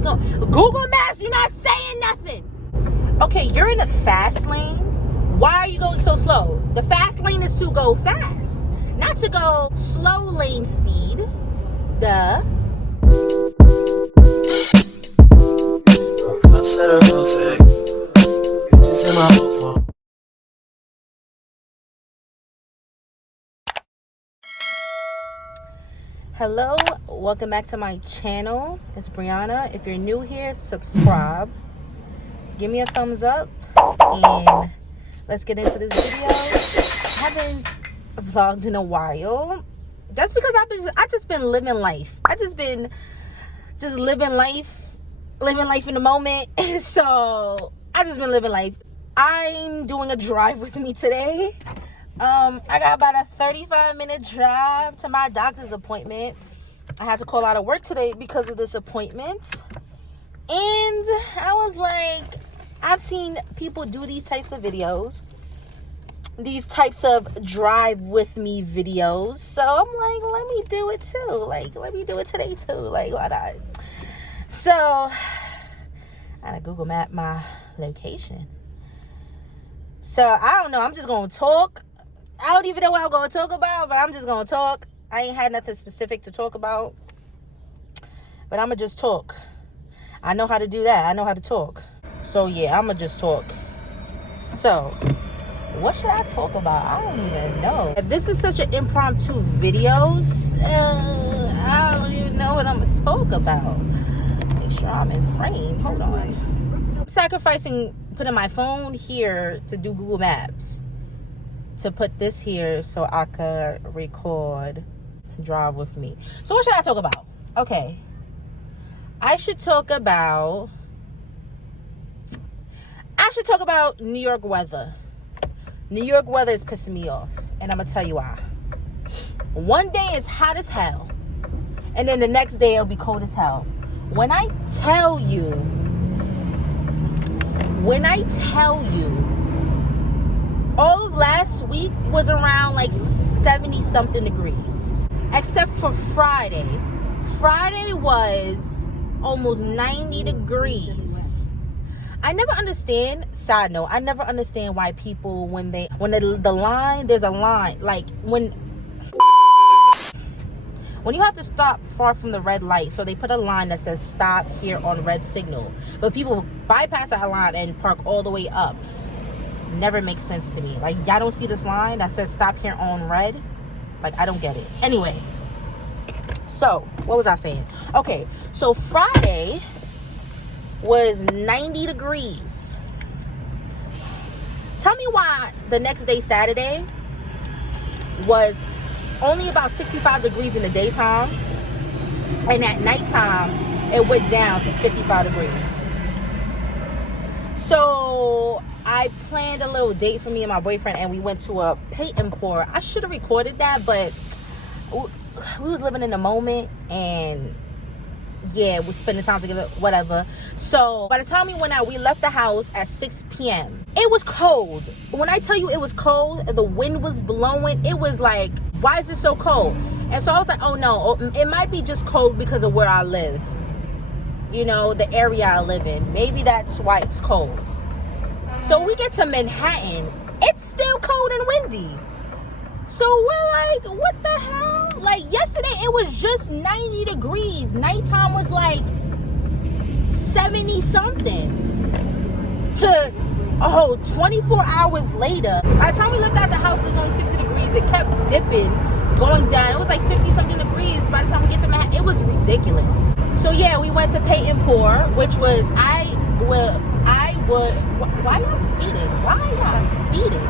you going? Google Maps, you're not saying nothing. Okay, you're in the fast lane. Why are you going so slow? The fast lane is to go fast, not to go slow lane speed. Duh. Hello, welcome back to my channel. It's Brianna. If you're new here, subscribe, give me a thumbs up, and let's get into this video. I haven't vlogged in a while. That's because I just been living life. I just been living life in the moment. So I just been living life. I'm doing a drive with me today. I got about a 35-minute drive to my doctor's appointment. I had to call out of work today because of this appointment. And I was like, I've seen people do these types of videos, these types of drive with me videos. So I'm like, let me do it too. Like, let me do it today too. Like, why not? So I gotta Google map my location. So I don't know. I'm just gonna talk. I don't even know what I'm going to talk about, but I'm just going to talk. I ain't had nothing specific to talk about, but I'm going to just talk. I know how to do that. I know how to talk. So, yeah, I'm going to just talk. So, what should I talk about? I don't even know. This is such an impromptu video. I don't even know what I'm going to talk about. Make sure I'm in frame. Hold on. I'm sacrificing putting my phone here to do Google Maps, to put this here so I could record drive with me. So what should I talk about? Okay, I should talk about New York weather. New York weather is pissing me off, and I'm gonna tell you why. One day it's hot as hell, and then the next day it'll be cold as hell. When I tell you all of last week was around like 70 something degrees, except for Friday. Friday was almost 90 degrees. I never understand, side note, I never understand why people, when the line, there's a line, like when you have to stop far from the red light, so they put a line that says stop here on red signal, but people bypass that line and park all the way up. Never makes sense to me. Like, y'all don't see this line that says stop here on red? Like, I don't get it. Anyway, so what was I saying? Okay, so Friday was 90 degrees. Tell me why the next day, Saturday, was only about 65 degrees in the daytime, and at nighttime it went down to 55 degrees. So I planned a little date for me and my boyfriend, and we went to a paint and pour. I should have recorded that, but we was living in the moment, and yeah, we're spending time together, whatever. So by the time we went out, we left the house at 6 p.m. It was cold. When I tell you it was cold, the wind was blowing. It was like, why is it so cold? And so I was like, oh no, it might be just cold because of where I live. You know, the area I live in. Maybe that's why it's cold. So we get to Manhattan. It's still cold and windy. So we're like, what the hell? Like, yesterday it was just 90 degrees. Nighttime was like 70 something. 24 hours later, by the time we left out the house, it was only 60 degrees. It kept dipping, going down. It was like 50 something degrees by the time we get to Manhattan. It was ridiculous. So yeah, we went to Paint and Pour, which was, why am I speeding? Why am I speeding?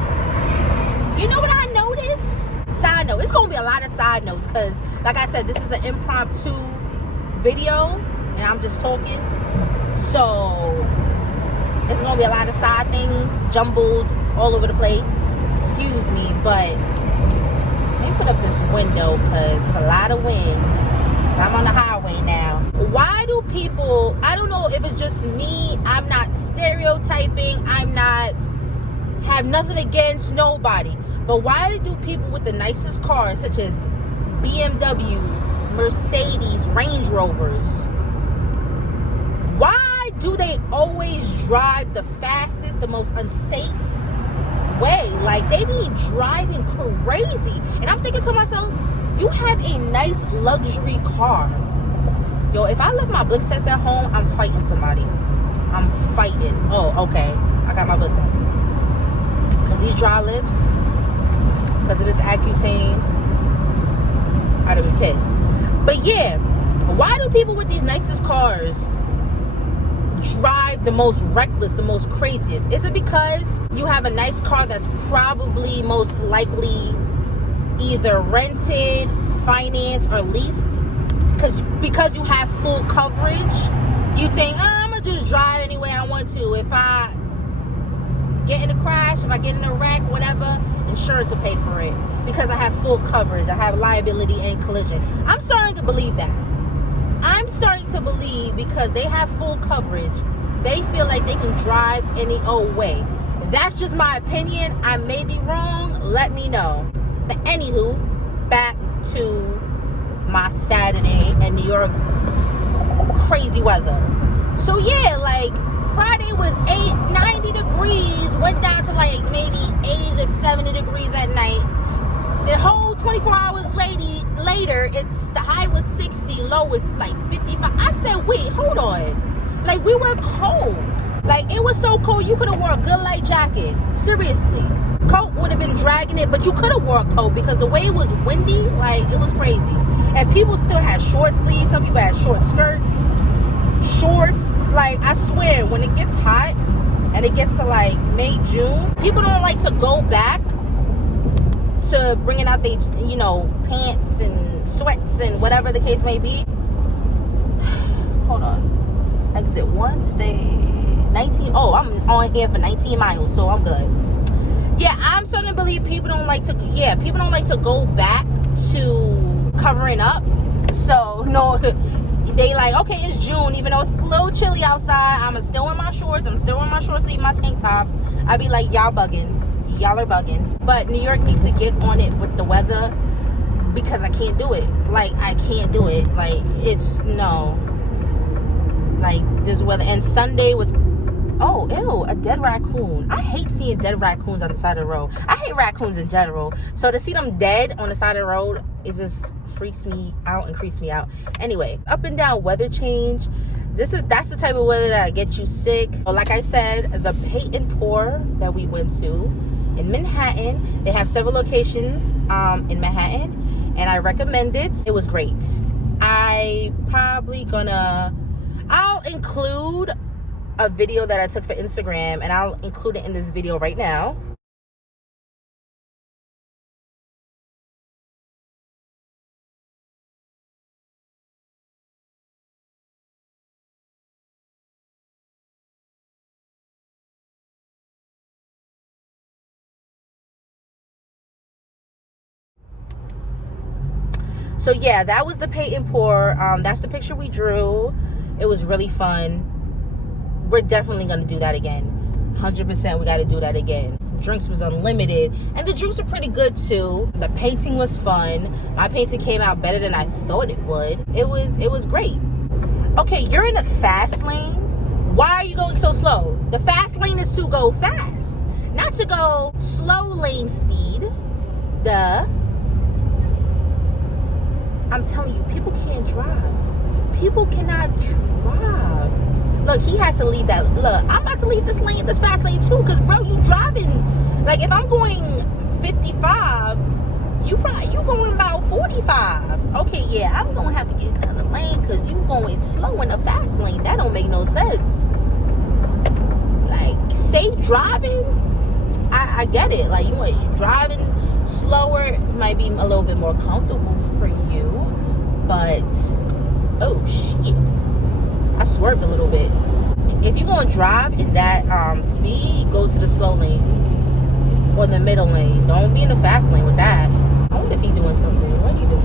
You know what I noticed? Side note, it's going to be a lot of side notes because, like I said, this is an impromptu video and I'm just talking. So it's going to be a lot of side things jumbled all over the place. Excuse me, but let me put up this window because it's a lot of wind. I'm on the highway now. Why do people, I don't know if it's just me, I'm not stereotyping, have nothing against nobody, but why do people with the nicest cars, such as BMWs, Mercedes, Range Rovers, do they always drive the fastest, the most unsafe way? Like, they be driving crazy. And I'm thinking to myself, you have a nice luxury car. Yo, if I left my blick sets at home, I'm fighting somebody. I'm fighting. Oh, okay. I got my blick sets. Because these dry lips, because of this Accutane, I'd have been pissed. But yeah, why do people with these nicest cars drive the most reckless, the most craziest? Is it because you have a nice car that's probably most likely either rented, financed, or leased? Because you have full coverage, you think, I'm gonna just drive any way I want to. If I get in a crash, if I get in a wreck, whatever, insurance will pay for it because I have full coverage. I have liability and collision. I'm starting to believe that. I'm starting to believe because they have full coverage, they feel like they can drive any old way. That's just my opinion. I may be wrong. Let me know. But anywho, back to my Saturday and New York's crazy weather. So yeah, like Friday was 90 degrees, went down to like maybe 80 to 70 degrees at night. The whole 24 hours later, the high was 60, low was like 55. I said, wait, hold on. Like, we were cold. Like, it was so cold, you could have wore a good light jacket. Seriously. Coat would have been dragging it, but you could have wore a coat because the way it was windy, like, it was crazy. And people still had short sleeves. Some people had short skirts, shorts. Like, I swear, when it gets hot and it gets to like May, June, people don't like to go back to bringing out their, pants and sweats and whatever the case may be. Hold on. Exit 1, stay 19. Oh, I'm on here for 19 miles, so I'm good. Yeah, I'm starting to believe people don't like to go back to covering up. So, no, they like, okay, it's June, even though it's a little chilly outside, I'm still in my shorts, I'm still in my short sleeve, my tank tops. I be like, y'all are bugging. But New York needs to get on it with the weather because I can't do it. Like, I can't do it. Like, it's, no. Like, this weather. And Sunday was, oh, ew, a dead raccoon. I hate seeing dead raccoons on the side of the road. I hate raccoons in general. So to see them dead on the side of the road, it just freaks me out and creeps me out. Anyway, up and down weather change. That's the type of weather that gets you sick. Like I said, the Pay and Pour that we went to in Manhattan, they have several locations in Manhattan, and I recommend it. It was great. I'll include a video that I took for Instagram, and I'll include it in this video right now. So yeah, that was the Pay and Pour. That's the picture we drew. It was really fun. We're definitely going to do that again. 100% we got to do that again. Drinks was unlimited. And the drinks were pretty good too. The painting was fun. My painting came out better than I thought it would. It was great. Okay, you're in the fast lane. Why are you going so slow? The fast lane is to go fast, not to go slow lane speed. Duh. I'm telling you, people can't drive. People cannot drive. Look, he had to leave that. Look, I'm about to leave this lane, this fast lane too, because bro, you driving. Like, if I'm going 55, you going about 45. Okay, yeah, I'm gonna have to get another lane because you going slow in the fast lane. That don't make no sense. Like, safe driving, I get it. Like, you driving slower, it might be a little bit more comfortable for you, but oh shit, I swerved a little bit. If you're gonna drive in that speed, go to the slow lane or the middle lane. Don't be in the fast lane with that. I wonder if he's doing something. What he doing?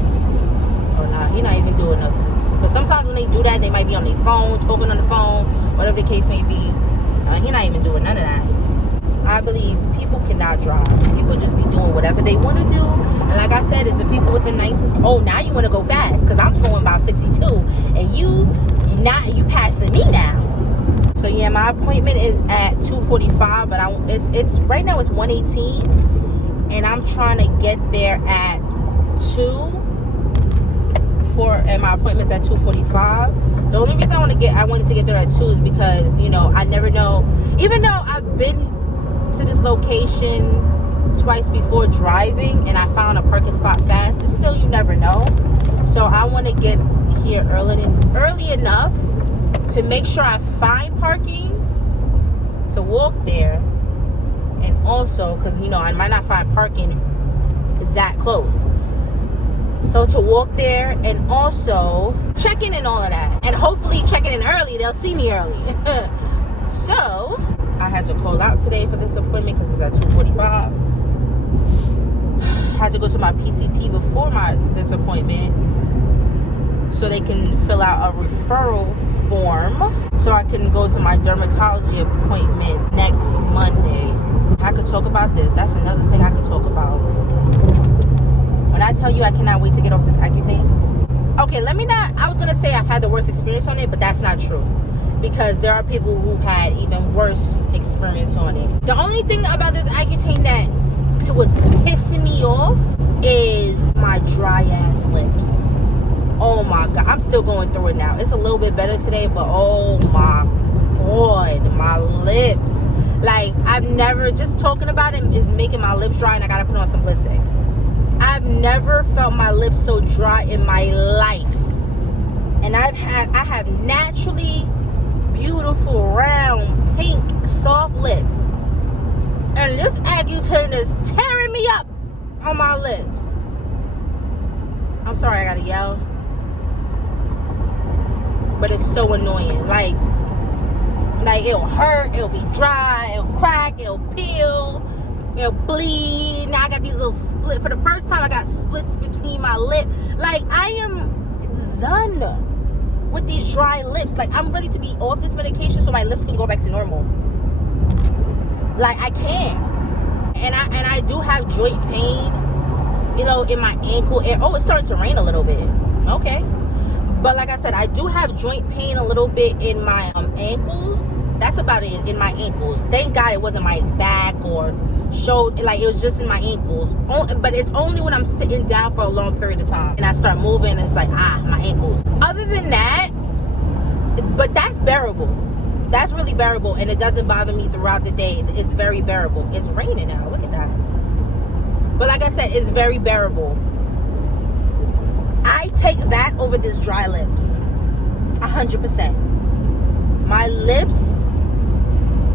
Or not? He's not even doing nothing. Because sometimes when they do that, they might be on their phone, talking on the phone, whatever the case may be. He's not even doing none of that. I believe people cannot drive. People just be doing whatever they want to do. And like I said, it's the people with the nicest. Oh, now you want to go fast because I'm going about 62, and you passing me now. My appointment is at 2:45, but it's right now it's 1:18, and I'm trying to get there at 2. And my appointment's at 2:45. The only reason I wanted to get there at 2 is because, you know, I never know. Even though I've been to this location twice before driving, and I found a parking spot fast, it's still, you never know. So I want to get here early enough to make sure I find parking to walk there, and also because, you know, I might not find parking that close. So to walk there and also check in and all of that. And hopefully checking in early, they'll see me early. So I had to call out today for this appointment because it's at 2:45. I had to go to my PCP before this appointment so they can fill out a referral form so I can go to my dermatology appointment next Monday. I could talk about this. That's another thing I could talk about. When I tell you I cannot wait to get off this Accutane. Okay, I was going to say I've had the worst experience on it, but that's not true. Because there are people who've had even worse experience on it. The only thing about this Accutane that was pissing me off is my dry ass lips. Oh my God, I'm still going through it now. It's a little bit better today, but oh my God, my lips. Like, I've never, just talking about it is making my lips dry, and I gotta put on some blistics. I've never felt my lips so dry in my life. And I have naturally beautiful, round, pink, soft lips. And this Accutane is tearing me up on my lips. I'm sorry, I gotta yell. But it's so annoying. Like it'll hurt, it'll be dry, it'll crack, it'll peel, it'll bleed. Now I got these little splits. For the first time, I got splits between my lip. Like, I am done with these dry lips. Like, I'm ready to be off this medication so my lips can go back to normal. Like, I can't. And I do have joint pain, you know, in my ankle. Oh, it's starting to rain a little bit. Okay. But like I said, I do have joint pain a little bit in my ankles. That's about it, in my ankles. Thank God it wasn't my back or shoulder. Like, it was just in my ankles. But it's only when I'm sitting down for a long period of time and I start moving and it's like, my ankles. Other than that, but that's bearable. That's really bearable, and it doesn't bother me throughout the day. It's very bearable. It's raining now. Look at that. But like I said, it's very bearable. I take that over this dry lips. 100%. My lips,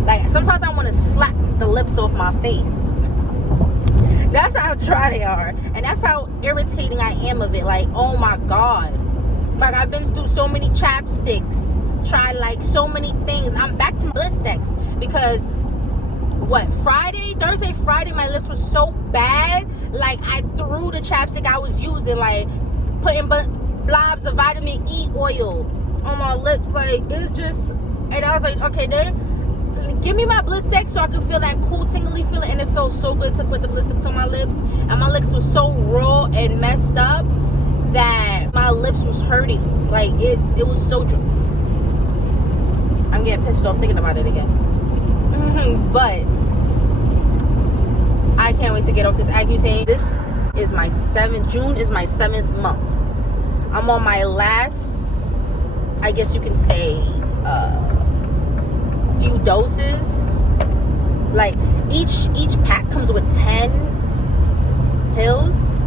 like, sometimes I want to slap the lips off my face. That's how dry they are. And that's how irritating I am of it. Like, oh my God. Like, I've been through so many chapsticks. Tried, like, so many things. I'm back to blistics. Because, Thursday, Friday, my lips were so bad. Like, I threw the chapstick I was using. Like, putting blobs of vitamin E oil on my lips. Like, it just, and I was like, okay, then give me my blistics so I can feel that cool tingly feeling. And it felt so good to put the blistics on my lips. And my lips was so raw and messed up that my lips was hurting. Like, it was so dry. I'm getting pissed off thinking about it again. But I can't wait to get off this Accutane. This is my June is my 7th month. I'm on my last, I guess you can say, few doses. Like, each pack comes with 10 pills.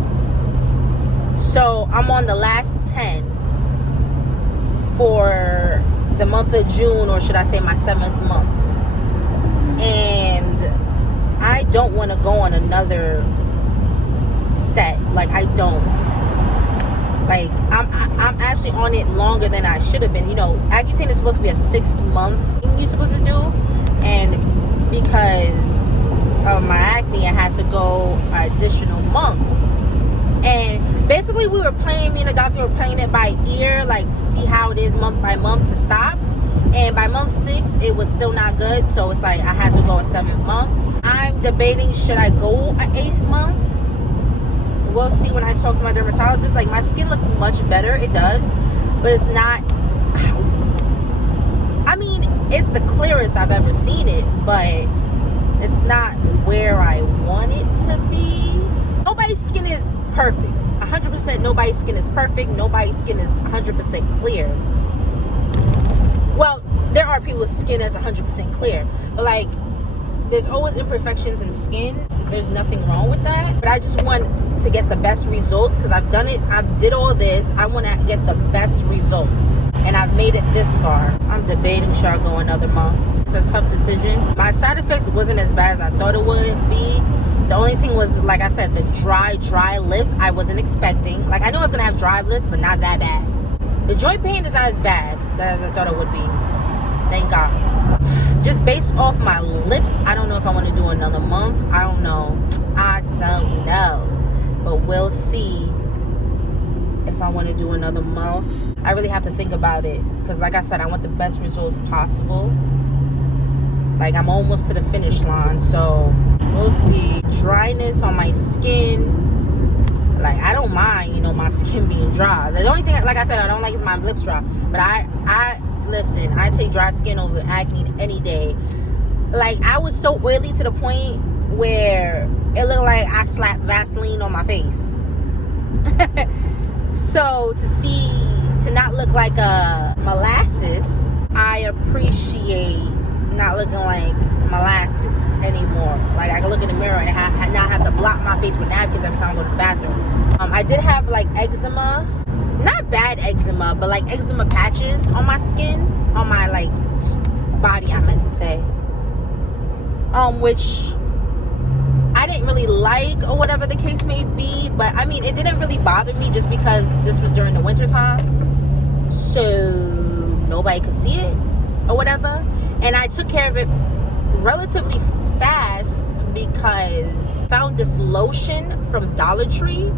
So I'm on the last 10 for the month of June, or should I say my 7th month. And I don't want to go on another set. Like, I don't. Like, I'm actually on it longer than I should have been. You know, Accutane is supposed to be a 6-month thing you're supposed to do. And because of my acne, I had to go an additional month. And basically me and the doctor were playing it by ear, like, to see how it is month by month to stop. And by month 6, it was still not good. So it's like I had to go a 7th month. I'm debating, should I go an 8th month? We'll see when I talk to my dermatologist. Like, my skin looks much better. It does. But it's not, I mean, it's the clearest fastest I've ever seen it, but it's not where I want it to be. Nobody's skin is perfect. 100% nobody's skin is perfect. Nobody's skin is 100% clear. Well, there are people's skin that's 100% clear, but like, there's always imperfections in skin. There's nothing wrong with that, but I just want to get the best results because I've done it. I did all this. I want to get the best results, and I've made it this far. I'm debating should I go another month. It's a tough decision. My side effects wasn't as bad as I thought it would be. The only thing was, like I said, the dry lips. I wasn't expecting. Like, I knew I was gonna have dry lips, but not that bad. The joint pain is not as bad as I thought it would be. Thank God. Just based off my lips, I don't know if I want to do another month. I don't know. But we'll see if I want to do another month. I really have to think about it because, like I said, I want the best results possible. Like, I'm almost to the finish line, so we'll see. Dryness on my skin, like, I don't mind, my skin being dry. The only thing, like I said, I don't like is my lips dry. But listen, I take dry skin over acne any day. Like, I was so oily to the point where it looked like I slapped Vaseline on my face. So to not look like a molasses, I appreciate not looking like molasses anymore. Like, I can look in the mirror and not have to block my face with napkins every time I go to the bathroom. I did have like eczema. Not bad eczema, but like eczema patches on my skin, on my like body, I meant to say, which I didn't really like, or whatever the case may be. But I mean, it didn't really bother me just because this was during the winter time, so nobody could see it or whatever. And I took care of it relatively fast because I found this lotion from Dollar Tree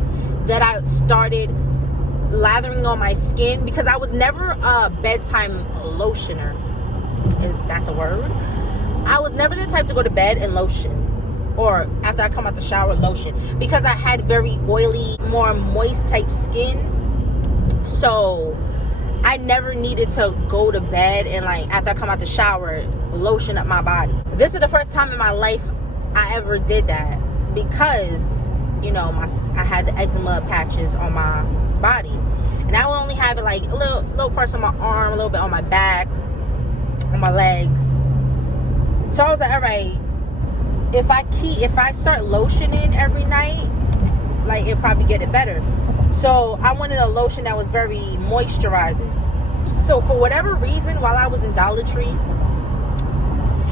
that I started lathering on my skin because I was never a bedtime lotioner, if that's a word. I was never the type to go to bed and lotion, or after I come out the shower, lotion, because I had very oily, more moist type skin. So I never needed to go to bed and, like, after I come out the shower, lotion up my body. This is the first time in my life I ever did that because, I had the eczema patches on my body, and I would only have it like a little parts on my arm, a little bit on my back, on my legs. So I was like, all right, if I start lotioning every night, like, it'll probably get it better. So I wanted a lotion that was very moisturizing. So for whatever reason, while I was in Dollar Tree,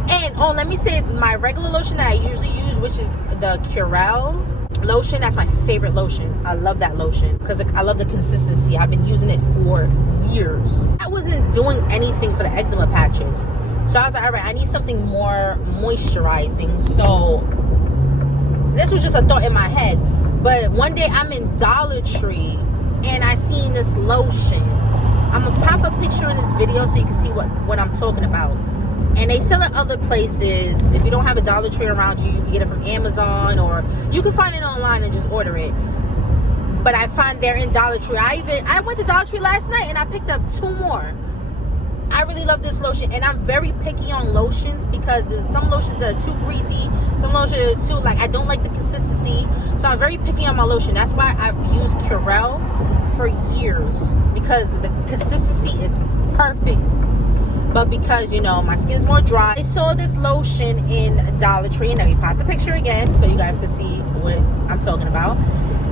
and let me say, my regular lotion that I usually use, which is the Curel lotion, that's my favorite lotion. I love that lotion because I love the consistency. I've been using it for years. I wasn't doing anything for the eczema patches, so I was like, all right, I need something more moisturizing. So this was just a thought in my head. But one day I'm in Dollar Tree and I seen this lotion. I'm gonna pop a picture in this video so you can see what I'm talking about. And they sell it other places. If you don't have a Dollar Tree around you, you can get it from Amazon, or you can find it online and just order it. But I find they're in Dollar Tree. I went to Dollar Tree last night and I picked up 2 more. I really love this lotion, and I'm very picky on lotions because there's some lotions that are too greasy, some lotions that are too, like, I don't like the consistency. So I'm very picky on my lotion. That's why I've used Curel for years, because the consistency is perfect. But because, my skin's more dry, I saw this lotion in Dollar Tree, and let me pop the picture again so you guys can see what I'm talking about.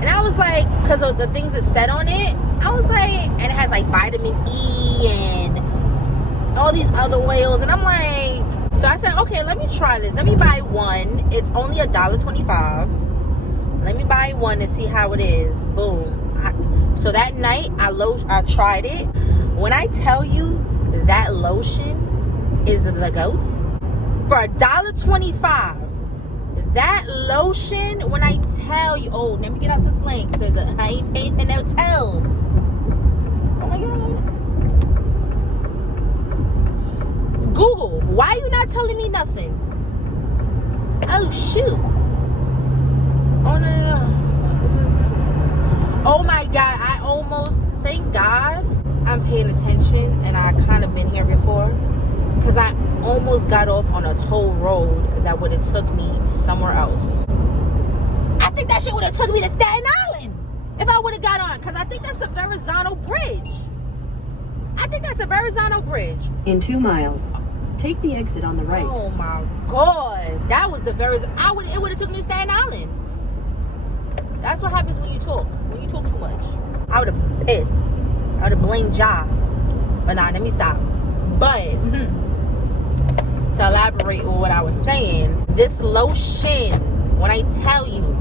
And I was like, because of the things that said on it, I was like, and it has like vitamin E and all these other oils, and I'm like, so I said, okay, let me try this. Let me buy one. It's only $1.25. Let me buy one and see how it is. Boom. So that night I tried it. When I tell you that lotion is the GOAT, for $1.25, that lotion, when I tell you, let me get out this link because I ain't paying for no tells. Oh my God. Google, why are you not telling me nothing? Oh, shoot. Oh, no. Oh, my God. Thank God I'm paying attention, and I kind of been here before, because I almost got off on a toll road that would have took me somewhere else. I think that shit would have took me to Staten Island if I would have got on, because I think that's the Verrazano Bridge. I think that's the Verrazano Bridge. In 2 miles, take the exit on the right. Oh my God, that was the Verrazano. It would have took me to Staten Island. That's what happens when you talk too much. I would have been pissed. I would have blamed Ja. But nah, let me stop. But to elaborate on what I was saying, this lotion, when I tell you,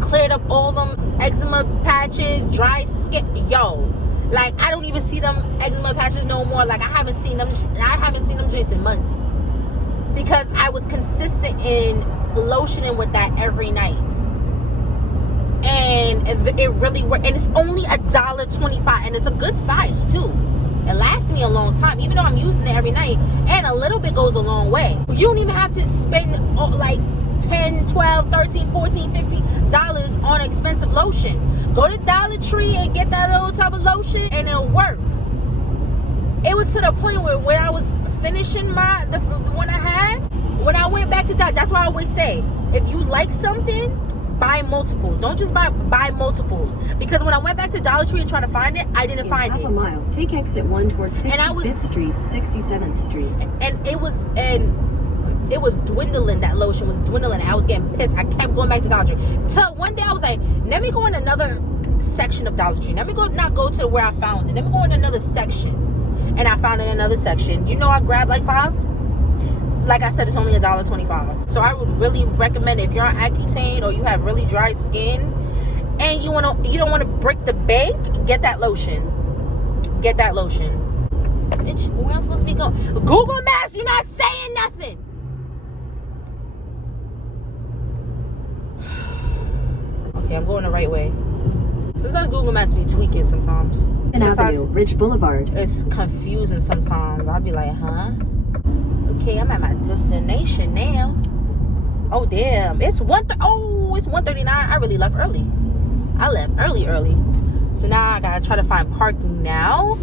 cleared up all them eczema patches, dry skin, yo, like I don't even see them eczema patches no more. Like I haven't seen them drinks in months, because I was consistent in lotioning with that every night, and it really worked. And it's only $1.25, and it's a good size too. It lasts me a long time, even though I'm using it every night, and a little bit goes a long way. You don't even have to spend like $10, $12, $13, $14, $50 on expensive lotion. Go to Dollar Tree and get that little type of lotion, and it'll work. It was to the point where when I was finishing the one I had, when I went back to that, that's why I always say, if you like something, buy multiples. Don't just buy multiples. Because when I went back to Dollar Tree and tried to find it, I didn't find it. Half a mile, take exit 1 towards 65th Street, 67th Street. And it was dwindling. That lotion was dwindling. I was getting pissed. I kept going back to Dollar Tree. Till one day I was like, let me go in another section of Dollar Tree. Let me not go to where I found it. Let me go in another section. And I found it in another section. You know, I grabbed like 5. Like I said, it's only $1.25. So I would really recommend it if you're on Accutane or you have really dry skin and you don't want to break the bank, get that lotion. Get that lotion. Bitch, where I'm supposed to be going? Google Maps, you're not saying nothing. Okay, I'm going the right way. Sometimes Google Maps be tweaking sometimes. Avenue, Ridge Boulevard. It's confusing sometimes. I'll be like, huh? Okay, I'm at my destination now. Oh damn, it's 1:39. I really left early. I left early. So now I gotta try to find parking now.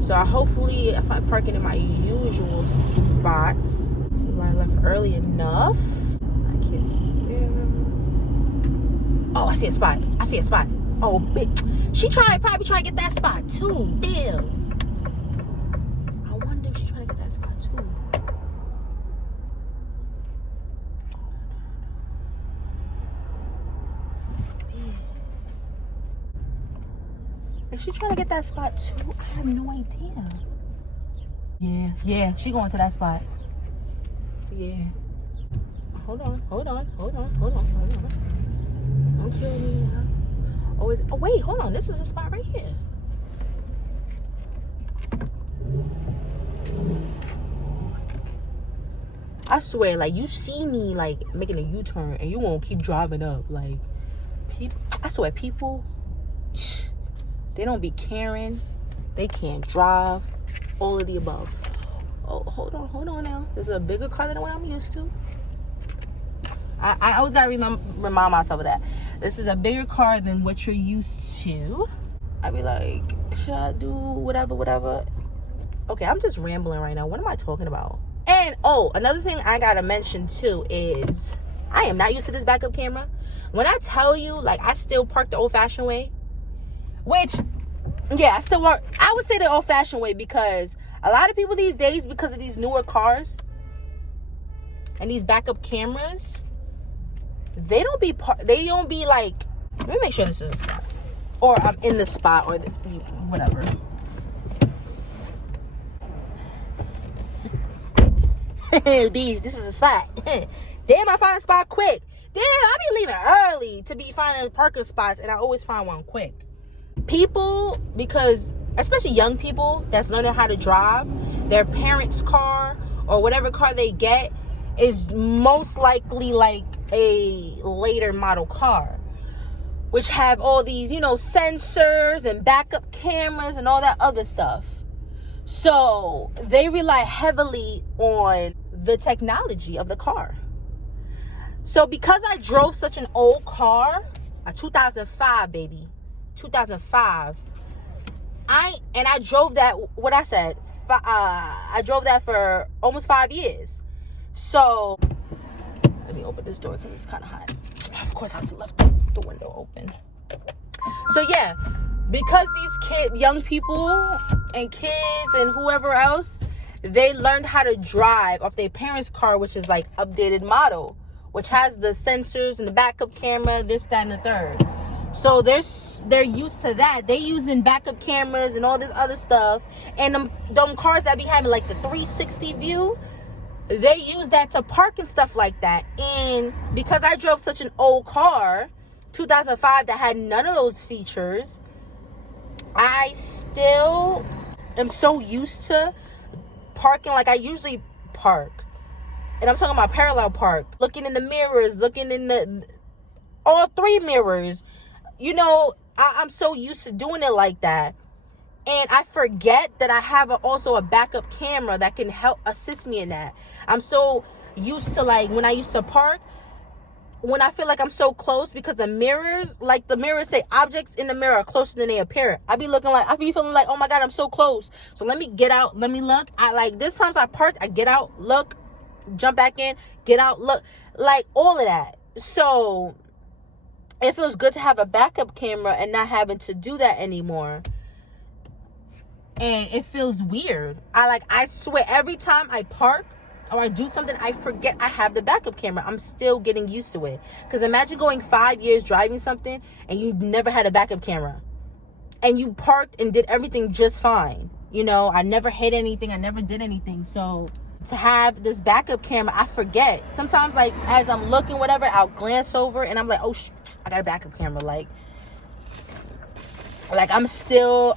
So I find parking in my usual spot. See if I left early enough. I can't. Oh, I see a spot. Oh, bitch. She probably trying to get that spot too. Damn. Is she trying to get that spot too? I have no idea. Yeah, she going to that spot. Yeah. Hold on. Don't kill me now. Oh, wait, hold on. This is a spot right here. I swear, like, you see me, like, making a U-turn and you won't keep driving up. Like, people, I swear, people, they don't be caring. They can't drive. All of the above. Oh, hold on now. This is a bigger car than what I'm used to. I always gotta remind myself of that. This is a bigger car than what you're used to. I'd be like, should I do whatever? Okay, I'm just rambling right now. What am I talking about? And, another thing I gotta mention too is I am not used to this backup camera. When I tell you, like, I still park the old-fashioned way, which, yeah, I would say the old-fashioned way, because a lot of people these days, because of these newer cars and these backup cameras, they don't be like, let me make sure this is a spot, or I'm in the spot, or whatever. This is a spot. Damn, I find a spot quick. Damn, I be leaving early to be finding parking spots, and I always find one quick. People, because especially young people that's learning how to drive, their parents' car or whatever car they get is most likely like a later model car, which have all these, sensors and backup cameras and all that other stuff. So they rely heavily on the technology of the car. So because I drove such an old car, a 2005 baby, 2005, I drove that, what I said, I drove that for almost 5 years. So let me open this door because it's kind of hot. Of course, I still left the window open. So yeah, because these young people and kids and whoever else, they learned how to drive off their parents' car, which is like updated model, which has the sensors and the backup camera, this, that, and the third. So they're used to that. They using backup cameras and all this other stuff. And them cars that be having like the 360 view, they use that to park and stuff like that. And because I drove such an old car, 2005, that had none of those features, I still am so used to parking like I usually park. And I'm talking about parallel park, looking in the mirrors, looking in the all three mirrors. You know, I'm so used to doing it like that. And I forget that I have also a backup camera that can help assist me in that. I'm so used to, like, when I used to park, when I feel like I'm so close, because the mirrors say objects in the mirror are closer than they appear. I be feeling like, oh my God, I'm so close. So let me get out, let me look. This times I parked, I get out, look, jump back in, get out, look, like all of that. So it feels good to have a backup camera and not having to do that anymore. And it feels weird. I swear, every time I park or I do something, I forget I have the backup camera. I'm still getting used to it. Because imagine going 5 years driving something and you never had a backup camera. And you parked and did everything just fine. You know, I never hit anything. I never did anything. So to have this backup camera, I forget. Sometimes, like, as I'm looking, whatever, I'll glance over and I'm like, oh, I got a backup camera. Like I'm still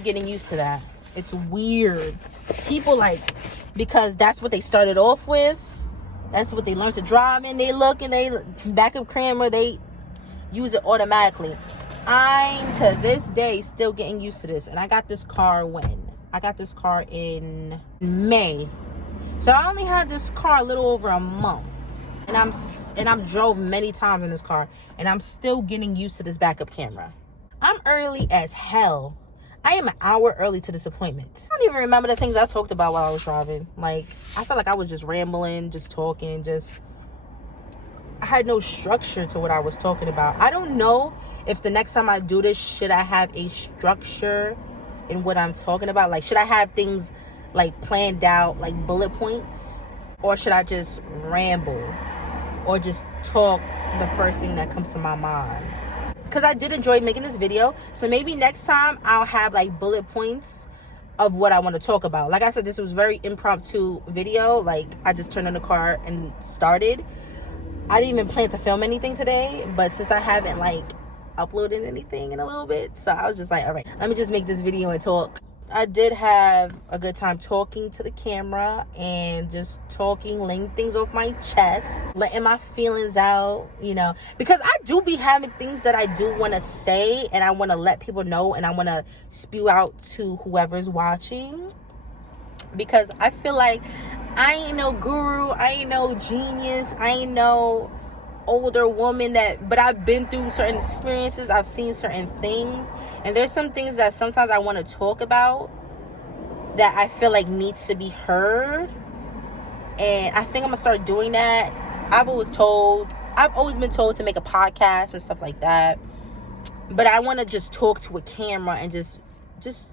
getting used to that. It's weird. People, because that's what they started off with. That's what they learned to drive in. They look and they backup camera, they use it automatically. I'm to this day still getting used to this. And I got this car when? I got this car in May. So I only had this car a little over a month. And I've drove many times in this car, and I'm still getting used to this backup camera. I'm early as hell. I am an hour early to this appointment. I don't even remember the things I talked about while I was driving. I felt like I was just rambling, just talking, I had no structure to what I was talking about. I don't know if the next time I do this, should I have a structure in what I'm talking about? Should I have things planned out, bullet points? Or should I just ramble? Or just talk the first thing that comes to my mind? Because I did enjoy making this video. So maybe next time I'll have bullet points of what I want to talk about. Like I said, this was a very impromptu video. I just turned on the car and started. I didn't even plan to film anything today. But since I haven't uploaded anything in a little bit, so I was just like, all right, let me just make this video and talk. I did have a good time talking to the camera and just talking, laying things off my chest, letting my feelings out, because I do be having things that I do want to say and I want to let people know and I want to spew out to whoever's watching, because I feel like I ain't no guru, I ain't no genius, I ain't no older woman but I've been through certain experiences, I've seen certain things. And there's some things that sometimes I want to talk about that I feel like needs to be heard. And I think I'm going to start doing that. I've always been told to make a podcast and stuff like that. But I want to just talk to a camera and just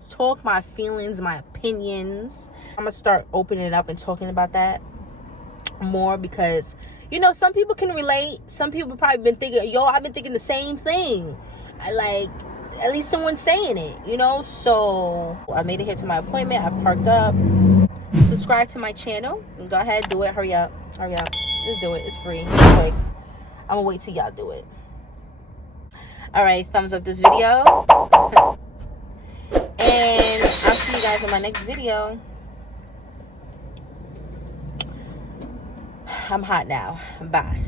talk my feelings, my opinions. I'm going to start opening it up and talking about that more because, some people can relate. Some people probably been thinking, I've been thinking the same thing. At least someone's saying it, So I made it here to my appointment. I parked up. Subscribe to my channel. Go ahead, do it. Hurry up. Just do it. It's free. It's quick. I'm gonna wait till y'all do it. All right, thumbs up this video. And I'll see you guys in my next video. I'm hot now. Bye.